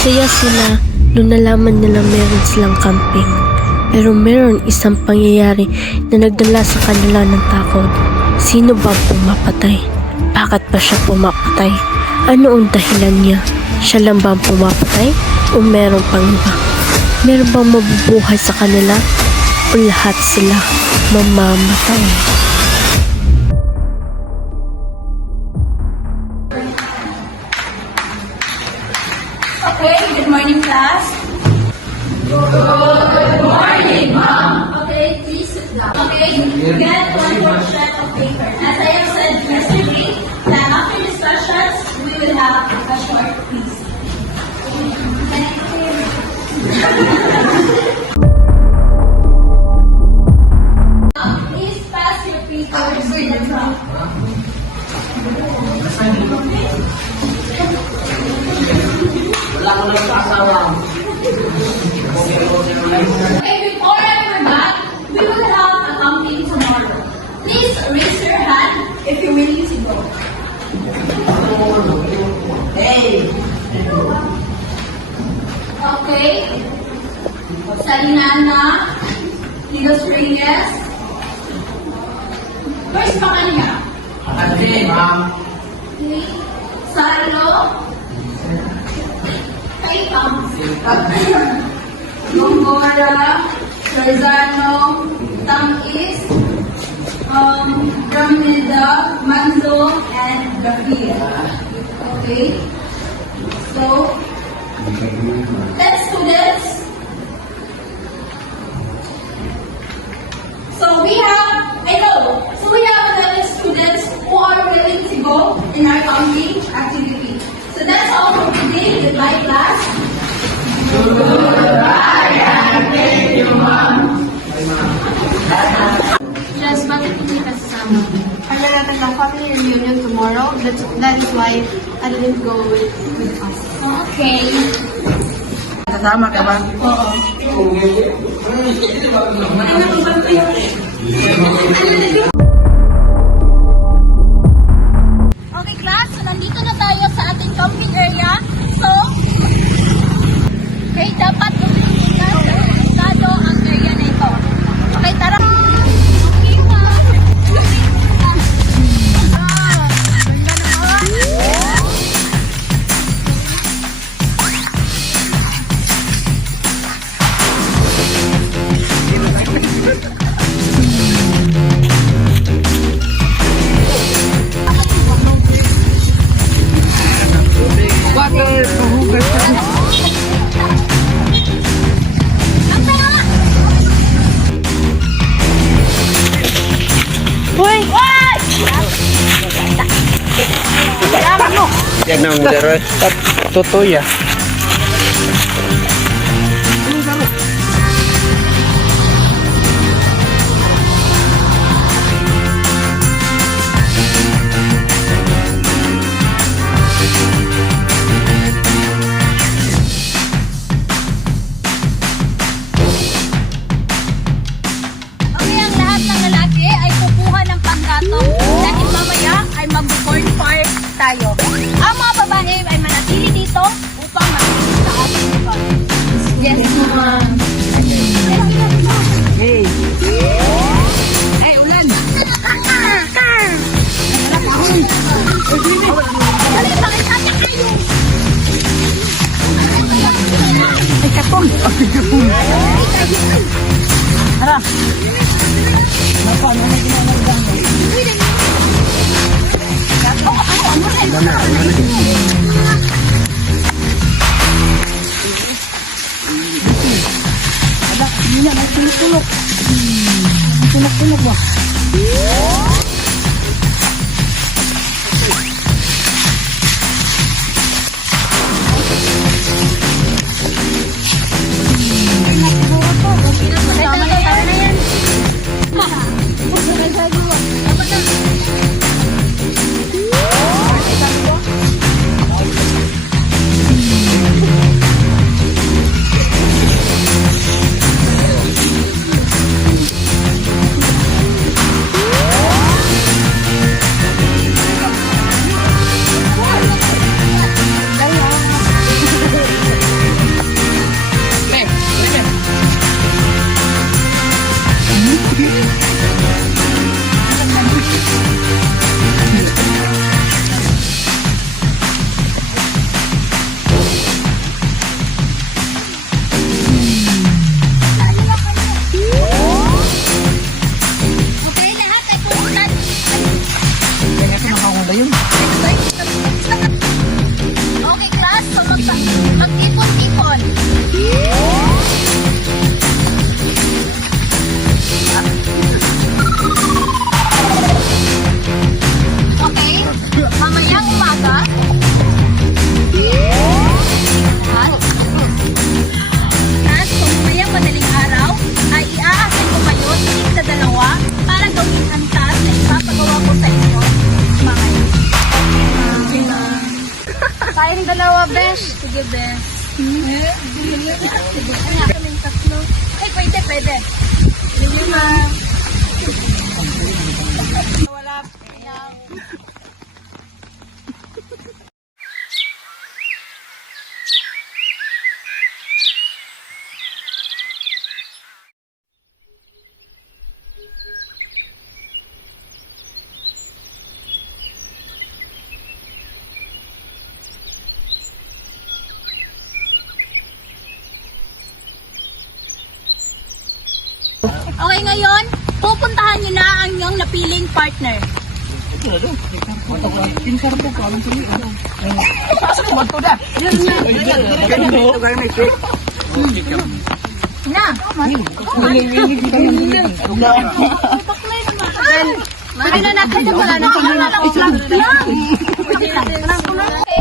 Masaya sila nung nalaman nila meron silang camping. Pero meron isang pangyayari na nagdala sa kanila ng takot. Sino ba pumapatay? Bakit ba siya pumapatay? Ano ang dahilan niya? Siya lang ba ang pumapatay? O meron pang iba? Meron bang mabubuhay sa kanila? O lahat sila mamamatay? Okay, good morning, class. Good morning, ma'am. Okay, please sit down. Okay, get one more sheet of paper. As I have said yesterday, that after discussions, we will have a short quiz. Please pass your papers to the top. Okay, before I go back, we will have a camping tomorrow. Please raise your hand if you're willing to go. Okay. Salinana, Lidos Reyes. Where's Pakanya? Kasi, ma'am. Sarlo. Kaipang. Gongora, Garzano, Tamis, Dramnida, Manzo, and Grafia. Okay? So, let's students. So we have 11 students who are willing to go in our camping activity. So that's all for today. Goodbye, class. Just bakit hindi ka sasama? Kaya natin ng family reunion tomorrow. That is why I didn't go with us. Okay. Kasama ka ba? Okay, class. So nandito na tayo sa ating camping area. So, okay, dapat mag-iingat sa estado ang area na ito. Okay, tara. Okay, ma'am. Ganda naman. Water, pahugas ka. Yan ang laro. Tutuya. Okay, ang lahat ng lalaki ay kukuha ng panggatong dahil mamaya ay mag-corn farm tayo. Ang mga babae ay manatili dito upang makinig sa ating lugar. Yes, ma'am. Hey. Ay, ulan. Dali, bakit kanya kayo? Ay, kapong. Ay, kapong. Tara. Napano na ginagawa. Hindi na, may tulog-tulog. Tulog-tulog ba? Tayong dalawa, besh. Sige, besh. Sige. Kaming tatlo. Ay, pwede. Sige, ma'am. Wala. Okay, ngayon, pupuntahan niyo na ang iyong napiling partner. Na. Pwede na natin na wala na. Okay,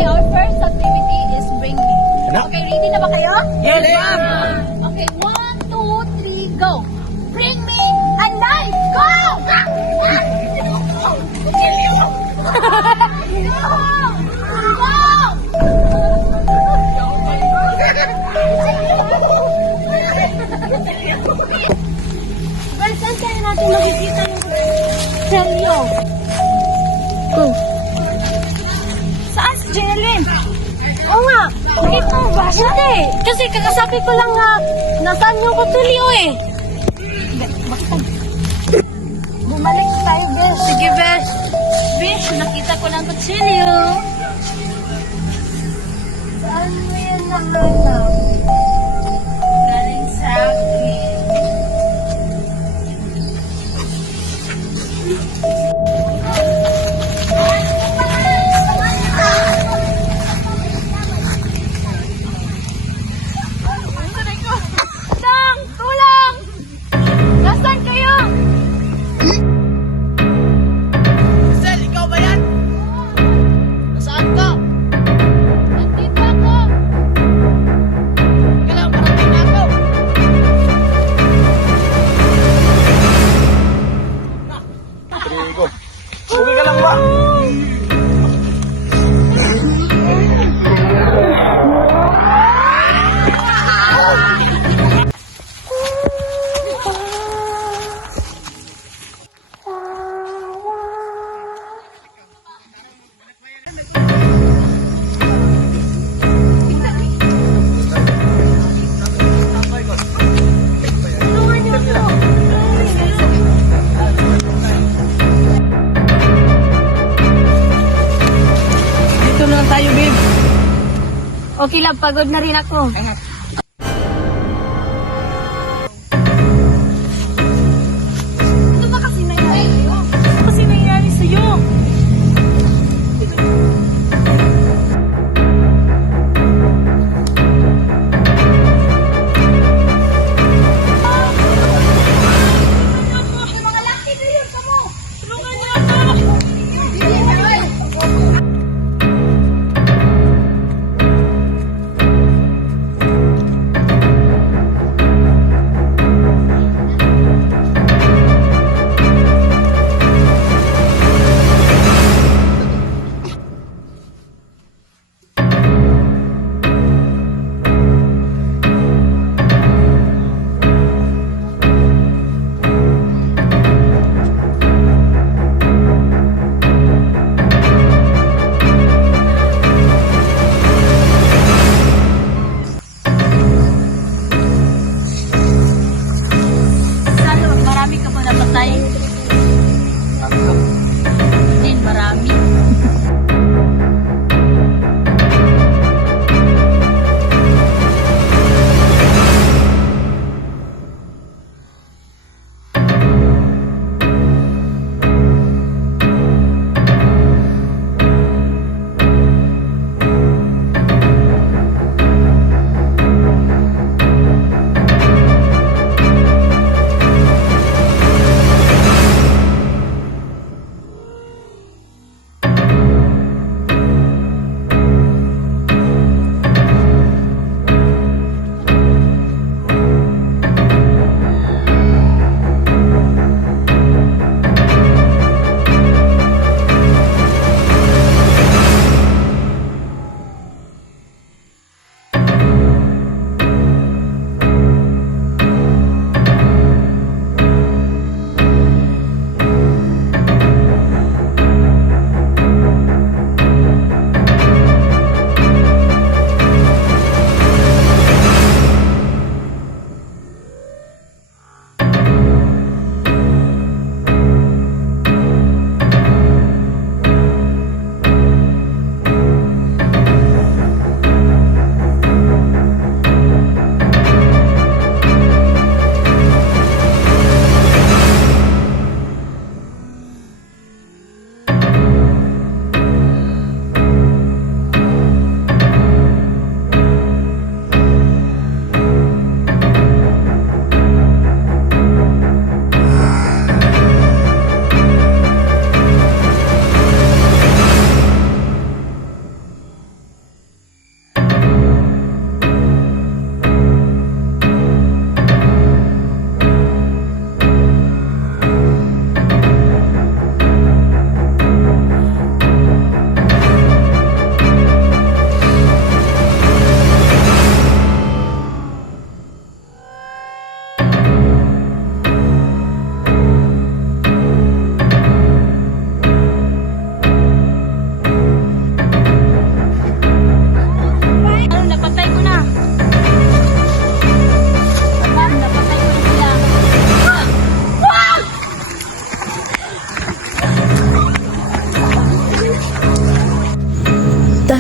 our first activity is bring me. Okay, ready na ba kayo? Yes, ma'am! Okay, 1, 2, 3, go! Bring me a knife! Go! Well, saan kaya natin makikita yung selyo? Go! Saan si Jeneline? Oo nga, nakita mo ba siya? Hindi, kasi kakasabi ko lang nga nasaan yung kutulyo eh. Bumalik tayo, Besh. Sige, Besh. Besh, nakita ko ng kutsilyo. Saan mo yan nahanap? Galing sa akin. Tulang! Nasaan kayo? Sel, ikaw ba yan? Nasaan ka? Nandito ako. Kailangan parating na ako. Okay ka lang ba? Dito na tayo, babe. Okay lang, pagod na rin ako. Ano ba kasi nangyari sa'yo? Ano kasi nangyari sa'yo? Mga laki na yun, kamo! Tulungan niyo ako!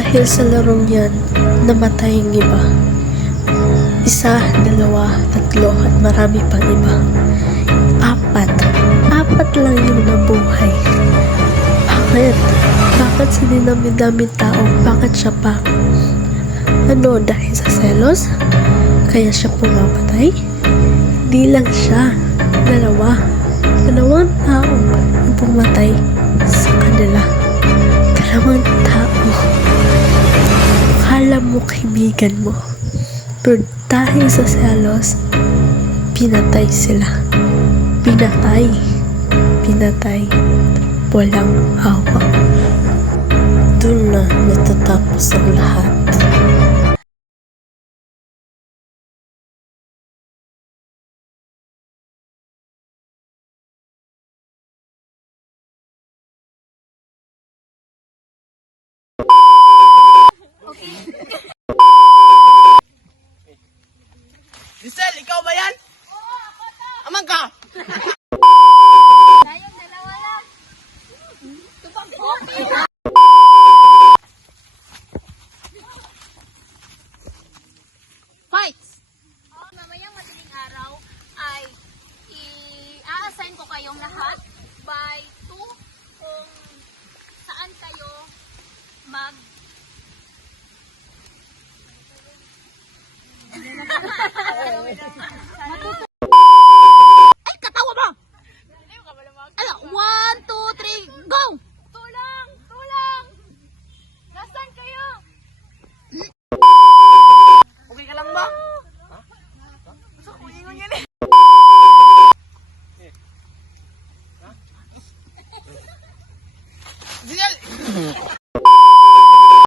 Dahil sa larong yan, namatay ang iba. Isa, dalawa, tatlo, at marami pang iba. Apat lang yung nabuhay. Bakit? Bakit sa dinami-daming tao? Bakit siya pa? Ano, dahil sa selos? Kaya siya pumapatay? Di lang siya. Dalawang tao yung pumatay sa kanila. Dalawang tao. Akala mo kaibigan mo. Pero dahil sa selos, pinatay sila. Pinatay. Walang awa. Doon na natatapos ang lahat. Giselle, ikaw ba yan? Oo, ako to. Amang ka! Tayong dalawa lang. Tupag-puti. Fights! Mamayang madaling araw ay i-assign ko kayong lahat by 2 kung saan kayo mag